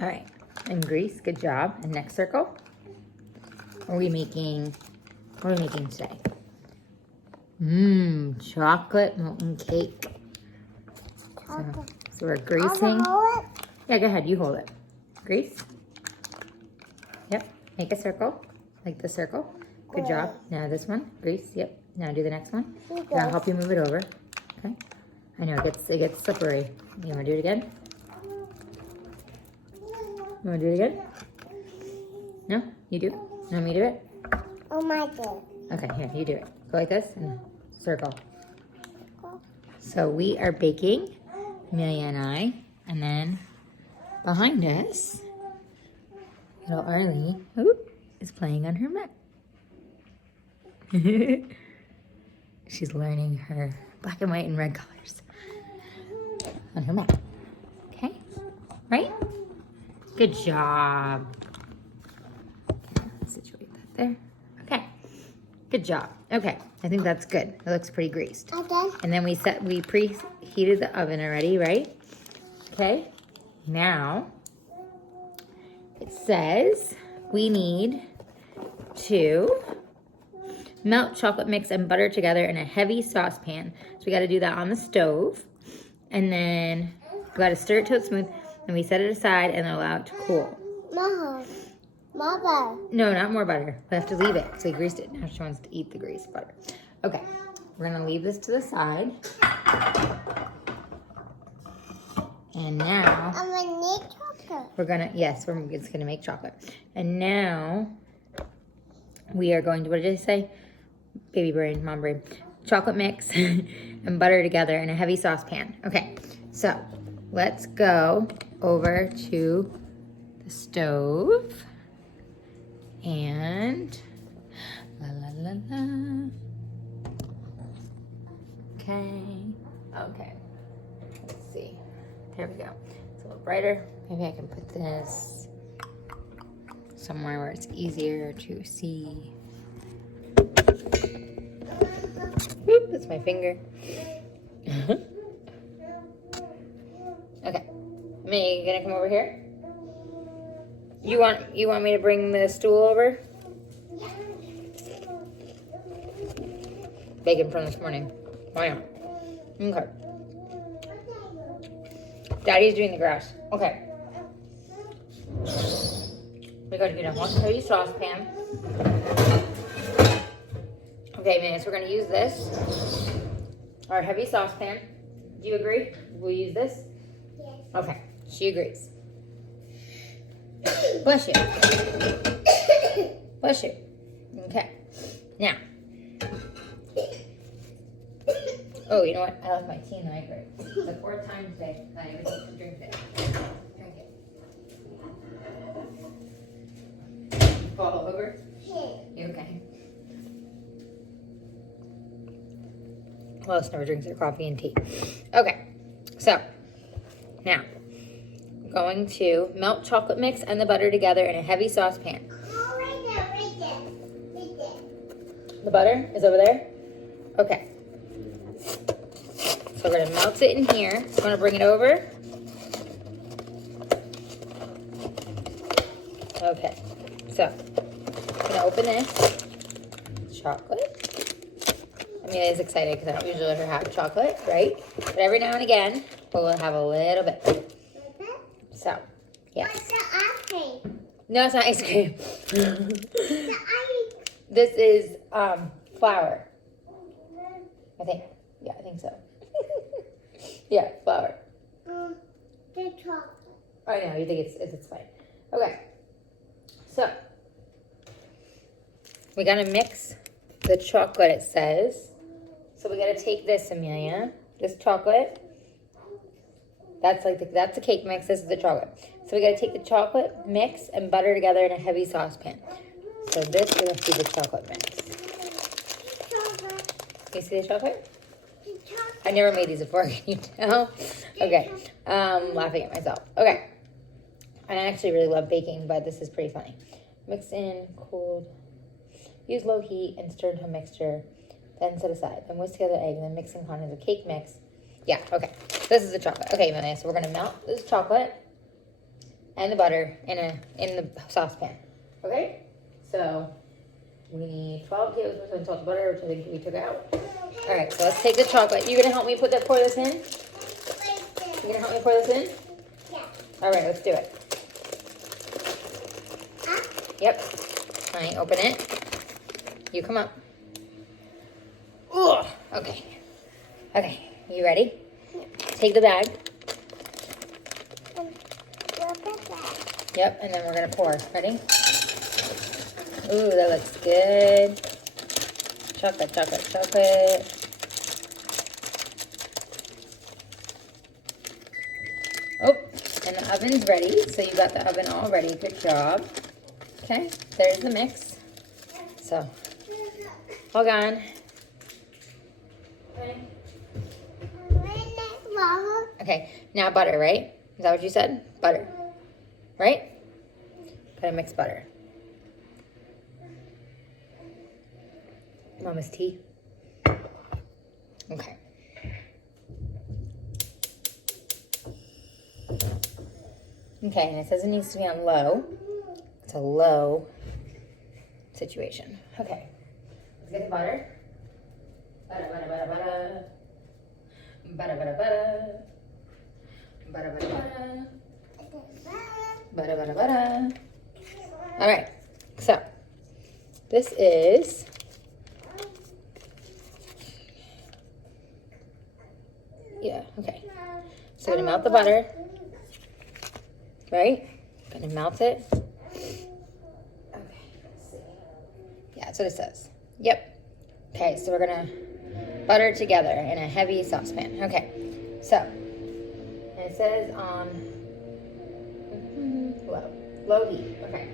All right, and grease, good job. And next circle. What are we making today? Chocolate molten cake. So we're greasing. Yeah, go ahead, you hold it. Grease. Yep, make a circle, like the circle. Good job. Now this one, grease, yep. Now do the next one. Now I'll help you move it over, okay? I know, it gets slippery. You wanna do it again? You wanna do it again? No? You do? You want me to do it? Oh my God. Okay, here, you do it. Go like this and circle. So we are baking, Amelia and I, and then behind us, little Arlie is playing on her mat. She's learning her black and white and red colors on her mat. Okay, right? Good job. Okay, situate that there. Okay, good job. Okay, I think that's good. It looks pretty greased. Okay. And then we preheated the oven already, right? Okay, now it says we need to melt chocolate mix and butter together in a heavy saucepan. So we got to do that on the stove. And then we got to stir it till it's smooth. And we set it aside and allow it to cool. Mom, more butter. No, not more butter. We have to leave it. So we greased it. Now she wants to eat the greased butter. Okay, we're going to leave this to the side. And now I'm gonna need chocolate. we're going to, yes, we're just going to make chocolate. And now we are going to, what did I say? Baby brain, mom brain. Chocolate mix and butter together in a heavy saucepan. Okay, so let's go over to the stove and la la la la. Okay, let's see. There we go. It's a little brighter. Maybe I can put this somewhere where it's easier to see. Oop, that's my finger. Okay. Me, you gonna come over here? You want me to bring the stool over? Bacon from this morning. Why not? Okay. Daddy's doing the grass. Okay. We gotta get a heavy saucepan. Okay, man, so we're gonna use this, our heavy saucepan. Do you agree? We'll use this? Yes. Okay, she agrees. Bless you. Bless you. Okay, now. Oh, you know what? I left my tea in the microwave. It's the 4th time today that I haven't to drink it. Drink it. Fall over? You okay? Lois never drinks her coffee and tea. Okay, so now I'm going to melt chocolate mix and the butter together in a heavy saucepan. Oh, right there. The butter is over there? Okay. So we're gonna melt it in here. I'm gonna bring it over. Okay, so I'm gonna open this. Chocolate. Amelia's excited because I don't usually let her have chocolate, right? But every now and again, we'll have a little bit. So, yes. What's the ice cream? No, it's not ice cream. The ice. This is flour. I think. Yeah, I think so. Yeah, flour. The chocolate. I know, you think it's fine. Okay. So, we gotta mix the chocolate, it says. So we gotta take this, Amelia, this chocolate. That's the cake mix, this is the chocolate. So we gotta take the chocolate mix and butter together in a heavy saucepan. So this is gonna be the chocolate mix. Chocolate. You see the chocolate? The chocolate. I never made these before, can you tell? Okay, laughing at myself. Okay, and I actually really love baking, but this is pretty funny. Mix in, cooled. Use low heat and stir into a mixture, then set aside. Then whisk together egg and then mix in contents of cake mix. Yeah, okay. This is the chocolate. Okay, Amelia, so we're gonna melt this chocolate and the butter in the saucepan. Okay? So we need 12 tablespoons of salted butter, which I think we took out. All right, so let's take the chocolate. You gonna help me pour this in? You gonna help me pour this in? Yeah. All right, let's do it. Yep. Honey, open it. You come up. Ugh. Okay. Okay, you ready? Take the bag. Yep, and then we're gonna pour. Ready? Ooh, that looks good. Chocolate, chocolate, chocolate. Oh, and the oven's ready. So you got the oven all ready. Good job. Okay, there's the mix. So, hold on. Okay, now butter, right? Is that what you said? Butter. Right? Gotta mix butter. Mama's tea. Okay. Okay, and it says it needs to be on low. It's a low situation. Okay. Let's get the butter. Butter, butter, butter, butter. Butter, butter, butter. Butter, butter, butter. Butter, butter, butter. All right. So, this is okay. So, we're gonna melt the butter. Right? Gonna melt it. Okay, let's see. Yeah, that's what it says. Yep. Okay, so we're gonna butter it together in a heavy saucepan. Okay, so, and it says on low heat. Okay.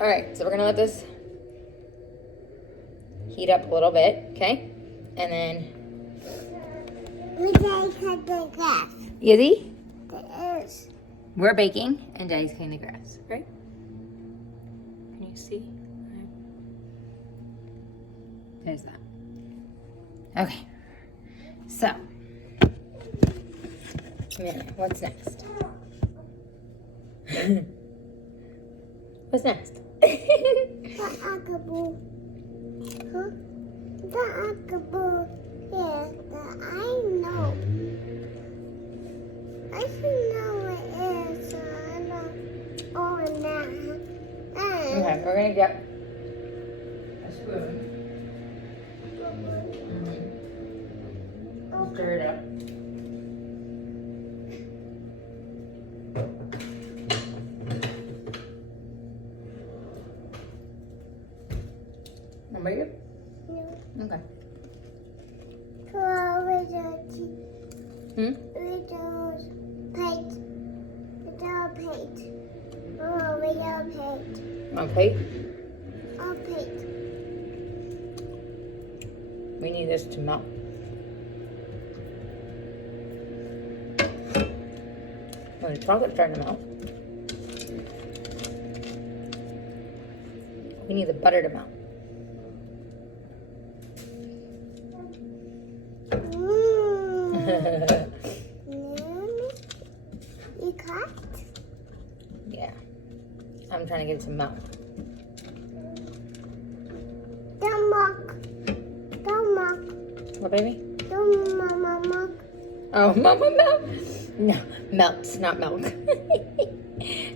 All right, so we're gonna let this heat up a little bit, okay? And then, Izzy? We're baking, and Daddy's cutting the grass, right? Can you see? Right. There's that. Okay. So, what's next? What's next? I know. I should know what it is. Oh, now. Okay, we're gonna get a spoon. Stir it up. Are you? No. Okay. On plate? We need this to melt. When the chocolate's starting to melt, we need the butter to melt. You cut? Yeah. I'm trying to get it to melt. Don't mock. Don't mock. What, baby? Don't mama mock. Oh, mama melt. No, melt, not milk.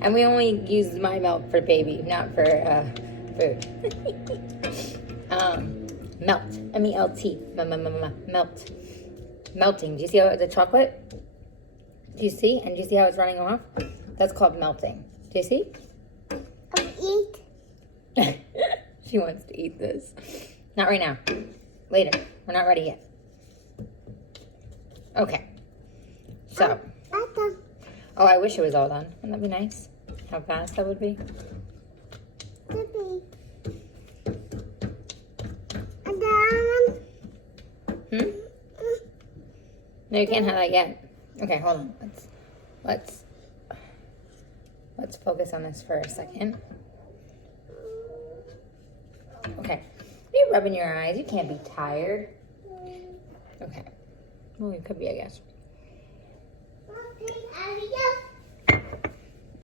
And we only use my milk for baby, not for food. Melt. M-E-L-T. Melt. Melting. Do you see how the chocolate? Do you see? And do you see how it's running off? That's called melting. Do you see? Eat. She wants to eat this. Not right now. Later. We're not ready yet. Okay. So. Oh, I wish it was all done. Wouldn't that be nice? How fast that would be. No, you can't have that yet. Okay, hold on. Let's focus on this for a second. Okay. You're rubbing your eyes. You can't be tired. Okay. Well, you could be, I guess.